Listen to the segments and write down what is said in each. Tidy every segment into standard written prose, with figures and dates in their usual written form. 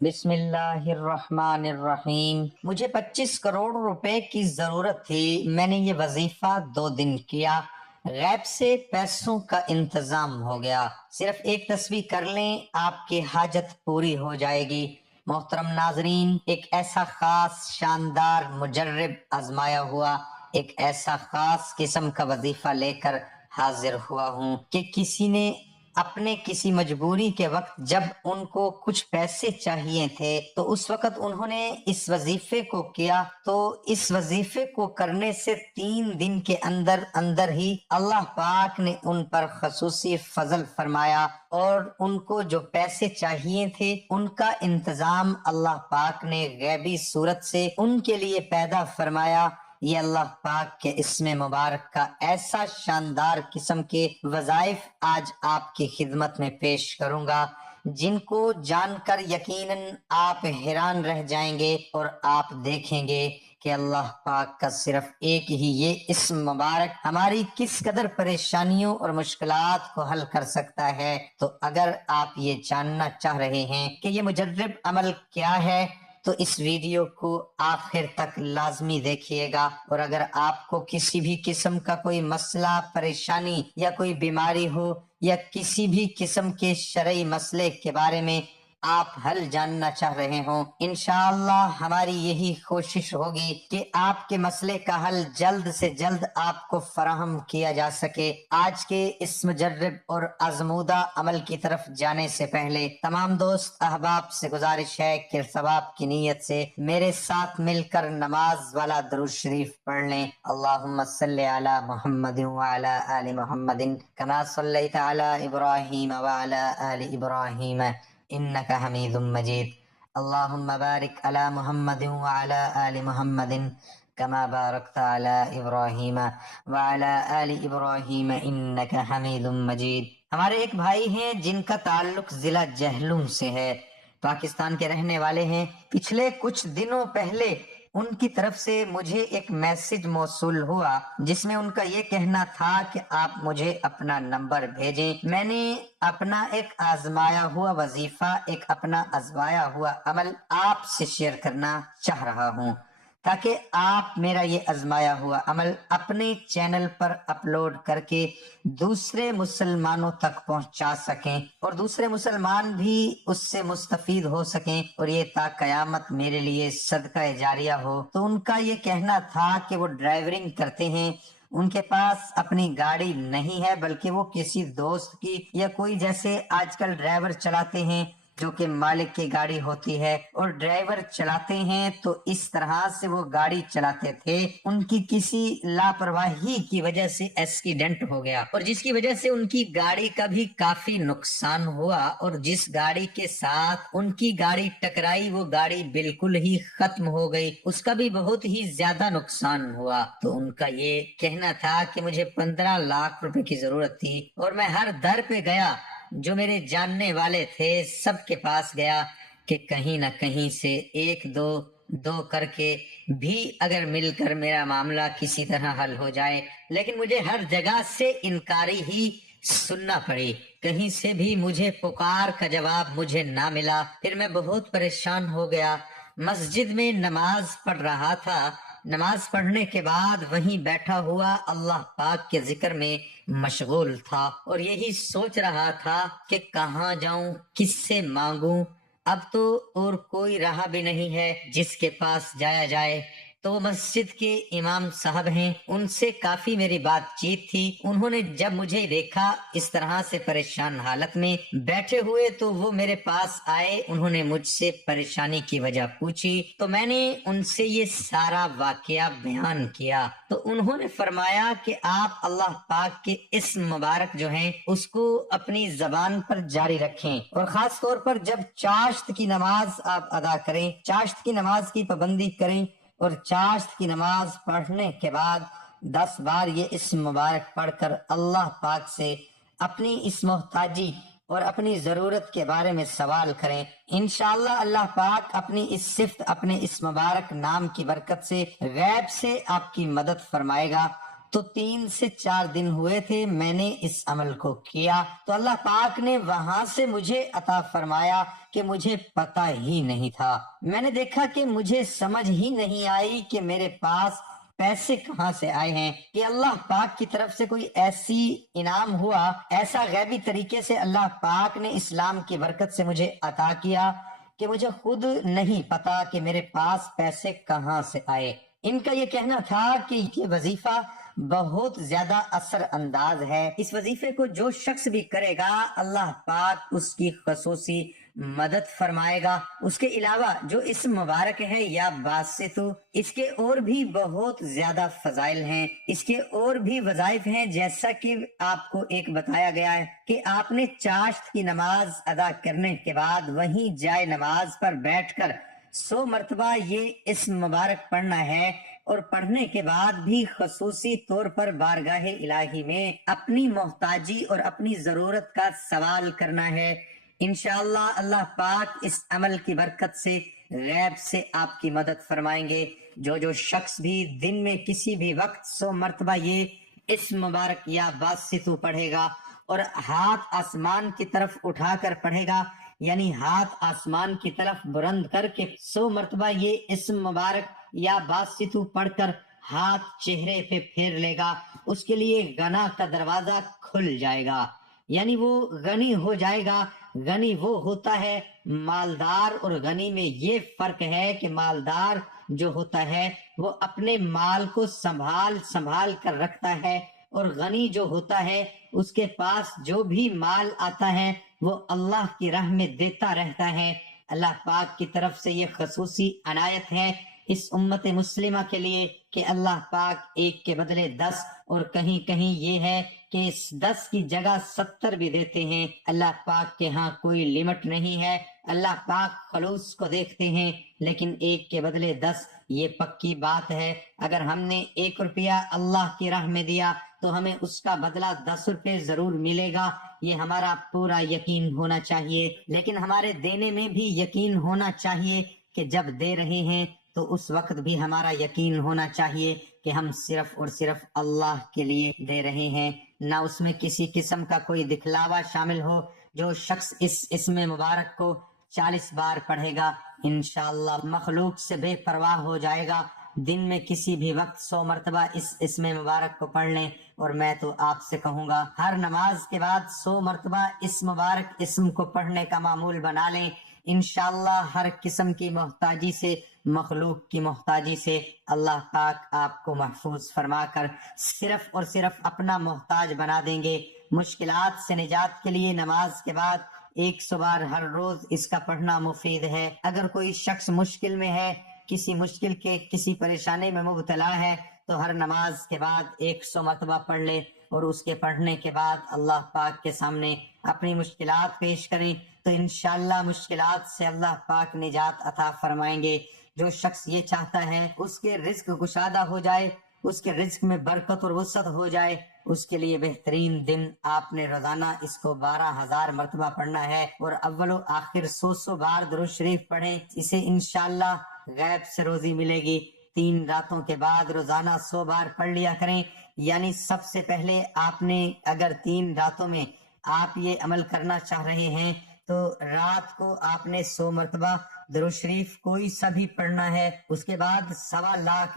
بسم اللہ الرحمن الرحیم۔ مجھے 25 کروڑ روپے کی ضرورت تھی۔ میں نے یہ وظیفہ 2 دن کیا، غیب سے پیسوں کا انتظام ہو گیا۔ صرف ایک تسبیح کر لیں، آپ کی حاجت پوری ہو جائے گی۔ محترم ناظرین، ایک ایسا خاص شاندار مجرب آزمایا ہوا ایک ایسا خاص قسم کا وظیفہ لے کر حاضر ہوا ہوں کہ کسی نے اپنے کسی مجبوری کے وقت جب ان کو کچھ پیسے چاہیے تھے تو اس وقت انہوں نے اس وظیفے کو کیا، تو اس وظیفے کو کرنے سے 3 دن کے اندر اندر ہی اللہ پاک نے ان پر خصوصی فضل فرمایا اور ان کو جو پیسے چاہیے تھے ان کا انتظام اللہ پاک نے غیبی صورت سے ان کے لیے پیدا فرمایا۔ یہ اللہ پاک کے اسم مبارک کا ایسا شاندار قسم کے وظائف آج آپ کی خدمت میں پیش کروں گا جن کو جان کر یقیناً آپ حیران رہ جائیں گے اور آپ دیکھیں گے کہ اللہ پاک کا صرف ایک ہی یہ اسم مبارک ہماری کس قدر پریشانیوں اور مشکلات کو حل کر سکتا ہے۔ تو اگر آپ یہ جاننا چاہ رہے ہیں کہ یہ مجرب عمل کیا ہے تو اس ویڈیو کو آخر تک لازمی دیکھیے گا، اور اگر آپ کو کسی بھی قسم کا کوئی مسئلہ، پریشانی یا کوئی بیماری ہو یا کسی بھی قسم کے شرعی مسئلے کے بارے میں آپ حل جاننا چاہ رہے ہوں، انشاءاللہ ہماری یہی کوشش ہوگی کہ آپ کے مسئلے کا حل جلد سے جلد آپ کو فراہم کیا جا سکے۔ آج کے اس مجرب اور آزمودہ عمل کی طرف جانے سے پہلے تمام دوست احباب سے گزارش ہے کہ ثواب کی نیت سے میرے ساتھ مل کر نماز والا درود شریف پڑھ لیں۔ اللہم صلی علی محمد وعلی آل محمد کما صلیت علی ابراہیم وعلی آل ابراہیم انک حمید مجید۔ اللہم بارک علی محمد وعلی آل محمد کما بارکت علی ابراہیم وعلی آل ابراہیم انک حمید مجید۔ ہمارے ایک بھائی ہیں جن کا تعلق ضلع جہلم سے ہے، پاکستان کے رہنے والے ہیں۔ پچھلے کچھ دنوں پہلے ان کی طرف سے مجھے ایک میسج موصول ہوا جس میں ان کا یہ کہنا تھا کہ آپ مجھے اپنا نمبر بھیجیں، میں نے اپنا ایک آزمایا ہوا وظیفہ، ایک اپنا آزمایا ہوا عمل آپ سے شیئر کرنا چاہ رہا ہوں تاکہ آپ میرا یہ آزمایا ہوا عمل اپنے چینل پر اپلوڈ کر کے دوسرے مسلمانوں تک پہنچا سکیں اور دوسرے مسلمان بھی اس سے مستفید ہو سکیں، اور یہ تا قیامت میرے لیے صدقہ جاریہ ہو۔ تو ان کا یہ کہنا تھا کہ وہ ڈرائیورنگ کرتے ہیں، ان کے پاس اپنی گاڑی نہیں ہے بلکہ وہ کسی دوست کی یا کوئی جیسے آج کل ڈرائیور چلاتے ہیں جو کہ مالک کی گاڑی ہوتی ہے اور ڈرائیور چلاتے ہیں، تو اس طرح سے وہ گاڑی چلاتے تھے، ان کی کسی لاپرواہی کی وجہ سے ایکسیڈنٹ ہو گیا اور جس کی وجہ سے ان کی گاڑی کا بھی کافی نقصان ہوا، اور جس گاڑی کے ساتھ ان کی گاڑی ٹکرائی وہ گاڑی بالکل ہی ختم ہو گئی، اس کا بھی بہت ہی زیادہ نقصان ہوا۔ تو ان کا یہ کہنا تھا کہ مجھے 15 لاکھ روپے کی ضرورت تھی اور میں ہر در پہ گیا، جو میرے جاننے والے تھے سب کے پاس گیا کہ کہیں نہ کہیں سے ایک دو کر کے بھی اگر مل کر میرا معاملہ کسی طرح حل ہو جائے، لیکن مجھے ہر جگہ سے انکاری ہی سننا پڑی، کہیں سے بھی مجھے پکار کا جواب مجھے نہ ملا۔ پھر میں بہت پریشان ہو گیا، مسجد میں نماز پڑھ رہا تھا، نماز پڑھنے کے بعد وہیں بیٹھا ہوا اللہ پاک کے ذکر میں مشغول تھا اور یہی سوچ رہا تھا کہ کہاں جاؤں، کس سے مانگوں، اب تو اور کوئی راہ بھی نہیں ہے جس کے پاس جایا جائے۔ تو وہ مسجد کے امام صاحب ہیں، ان سے کافی میری بات چیت تھی، انہوں نے جب مجھے دیکھا اس طرح سے پریشان حالت میں بیٹھے ہوئے تو وہ میرے پاس آئے، انہوں نے مجھ سے پریشانی کی وجہ پوچھی تو میں نے ان سے یہ سارا واقعہ بیان کیا۔ تو انہوں نے فرمایا کہ آپ اللہ پاک کے اسم مبارک جو ہیں اس کو اپنی زبان پر جاری رکھیں، اور خاص طور پر جب چاشت کی نماز آپ ادا کریں، چاشت کی نماز کی پابندی کریں، اور چاشت کی نماز پڑھنے کے بعد 10 بار یہ اسم مبارک پڑھ کر اللہ پاک سے اپنی اس محتاجی اور اپنی ضرورت کے بارے میں سوال کریں، انشاءاللہ اللہ پاک اپنی اس صفت، اپنے اس مبارک نام کی برکت سے غیب سے آپ کی مدد فرمائے گا تو 3 سے 4 دن ہوئے تھے میں نے اس عمل کو کیا، تو اللہ پاک نے وہاں سے مجھے عطا فرمایا کہ مجھے پتہ ہی نہیں تھا۔ میں نے دیکھا کہ مجھے سمجھ ہی نہیں آئی کہ میرے پاس پیسے کہاں سے آئے ہیں، کہ اللہ پاک کی طرف سے کوئی ایسی انعام ہوا، ایسا غیبی طریقے سے اللہ پاک نے اسلام کی برکت سے مجھے عطا کیا کہ مجھے خود نہیں پتا کہ میرے پاس پیسے کہاں سے آئے۔ ان کا یہ کہنا تھا کہ یہ وظیفہ بہت زیادہ اثر انداز ہے، اس وظیفے کو جو شخص بھی کرے گا اللہ پاک اس کی خصوصی مدد فرمائے گا۔ اس کے علاوہ جو اسم مبارک ہے یا باسطو، اس کے اور بھی بہت زیادہ فضائل ہیں، اس کے اور بھی وظائف ہیں، جیسا کہ آپ کو ایک بتایا گیا ہے کہ آپ نے چاشت کی نماز ادا کرنے کے بعد وہیں جائے نماز پر بیٹھ کر 100 مرتبہ یہ اسم مبارک پڑھنا ہے، اور پڑھنے کے بعد بھی خصوصی طور پر بارگاہ الہی میں اپنی محتاجی اور اپنی ضرورت کا سوال کرنا ہے۔ انشاءاللہ اللہ پاک اس عمل کی برکت سے غیب سے آپ کی مدد فرمائیں گے۔ جو شخص بھی دن میں کسی بھی وقت 100 مرتبہ یہ اسم مبارک یا باسطو پڑھے گا اور ہاتھ آسمان کی طرف اٹھا کر پڑھے گا، یعنی ہاتھ آسمان کی طرف بلند کر کے 100 مرتبہ یہ اسم مبارک یا باسطو پڑھ کر ہاتھ چہرے پہ پھیر لے گا، اس کے لیے غنا کا دروازہ کھل جائے گا، یعنی وہ غنی ہو جائے گا۔ غنی وہ ہوتا ہے مالدار، اور غنی میں یہ فرق ہے کہ مالدار جو ہوتا ہے وہ اپنے مال کو سنبھال کر رکھتا ہے، اور غنی جو ہوتا ہے اس کے پاس جو بھی مال آتا ہے وہ اللہ کی راہ میں دیتا رہتا ہے۔ اللہ پاک کی طرف سے یہ خصوصی عنایت ہے اس امت مسلمہ کے لیے کہ اللہ پاک 1 کے بدلے 10، اور کہیں کہیں یہ ہے کہ اس 10 کی جگہ 70 بھی دیتے ہیں۔ اللہ پاک کے ہاں کوئی لمٹ نہیں ہے، اللہ پاک خلوص کو دیکھتے ہیں، لیکن 1 کے بدلے 10 یہ پکی بات ہے۔ اگر ہم نے 1 روپیہ اللہ کی راہ میں دیا تو ہمیں اس کا بدلہ 10 روپے ضرور ملے گا، یہ ہمارا پورا یقین ہونا چاہیے۔ لیکن ہمارے دینے میں بھی یقین ہونا چاہیے کہ جب دے رہے ہیں تو اس وقت بھی ہمارا یقین ہونا چاہیے کہ ہم صرف اور صرف اللہ کے لیے دے رہے ہیں، نہ اس میں کسی قسم کا کوئی دکھلاوا شامل ہو۔ جو شخص اس اسم مبارک کو 40 بار پڑھے گا انشاءاللہ مخلوق سے بے پرواہ ہو جائے گا۔ دن میں کسی بھی وقت 100 مرتبہ اس اسم مبارک کو پڑھ لیں، اور میں تو آپ سے کہوں گا ہر نماز کے بعد 100 مرتبہ اس مبارک اسم کو پڑھنے کا معمول بنا لیں۔ انشاءاللہ ہر قسم کی محتاجی سے، مخلوق کی محتاجی سے اللہ پاک آپ کو محفوظ فرما کر صرف اور صرف اپنا محتاج بنا دیں گے۔ مشکلات سے نجات کے لیے نماز کے بعد 100 بار ہر روز اس کا پڑھنا مفید ہے۔ اگر کوئی شخص مشکل میں ہے، کسی پریشانی میں مبتلا ہے، تو ہر نماز کے بعد 100 مرتبہ پڑھ لے، اور اس کے پڑھنے کے بعد اللہ پاک کے سامنے اپنی مشکلات پیش کریں، تو انشاءاللہ مشکلات سے اللہ پاک نجات عطا فرمائیں گے۔ جو شخص یہ چاہتا ہے اس کے رزق گشادہ ہو جائے، اس کے رزق میں برکت اور وسعت ہو جائے، اس کے لیے بہترین دن آپ نے روزانہ اس کو 12,000 مرتبہ پڑھنا ہے، اور اول و آخر 100 بار درود شریف پڑھیں، اسے انشاءاللہ غیب سے روزی ملے گی۔ 3 راتوں کے بعد روزانہ 100 بار پڑھ لیا کریں، یعنی سب سے پہلے آپ نے اگر 3 راتوں میں آپ یہ عمل کرنا چاہ رہے ہیں تو رات کو آپ نے 100 مرتبہ درود شریف کوئی سا بھی پڑھنا ہے، اس کے بعد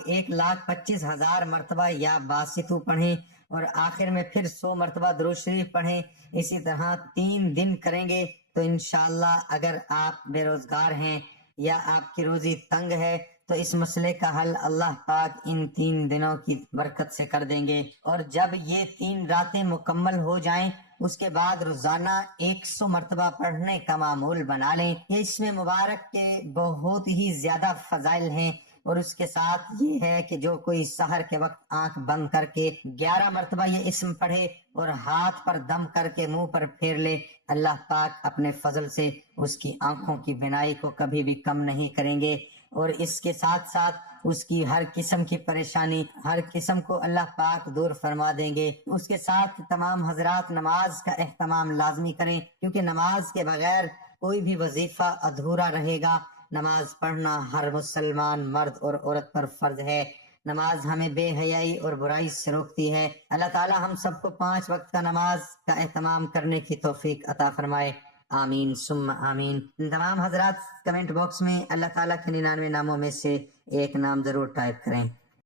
1,25,000 مرتبہ یا باسطو پڑھیں، اور آخر میں پھر 100 مرتبہ درود شریف پڑھیں۔ اسی طرح 3 دن کریں گے تو انشاءاللہ اگر آپ بے روزگار ہیں یا آپ کی روزی تنگ ہے تو اس مسئلے کا حل اللہ پاک ان 3 دنوں کی برکت سے کر دیں گے۔ اور جب یہ 3 راتیں مکمل ہو جائیں اس کے بعد روزانہ 100 مرتبہ پڑھنے کا معمول بنا لیں۔ یہ اسم مبارک کے بہت ہی زیادہ فضائل ہیں، اور اس کے ساتھ یہ ہے کہ جو کوئی سحر کے وقت آنکھ بند کر کے 11 مرتبہ یہ اسم پڑھے اور ہاتھ پر دم کر کے منہ پر پھیر لے، اللہ پاک اپنے فضل سے اس کی آنکھوں کی بینائی کو کبھی بھی کم نہیں کریں گے، اور اس کے ساتھ ساتھ اس کی ہر قسم کی پریشانی، ہر قسم کو اللہ پاک دور فرما دیں گے۔ اس کے ساتھ تمام حضرات نماز کا اہتمام لازمی کریں، کیونکہ نماز کے بغیر کوئی بھی وظیفہ ادھورا رہے گا۔ نماز پڑھنا ہر مسلمان مرد اور عورت پر فرض ہے۔ نماز ہمیں بے حیائی اور برائی سے روکتی ہے۔ اللہ تعالی ہم سب کو 5 وقت کا نماز کا اہتمام کرنے کی توفیق عطا فرمائے، آمین ثم آمین۔ تمام حضرات کمنٹ باکس میں اللہ تعالیٰ کے 99 ناموں میں سے ایک نام ضرور ٹائپ کریں۔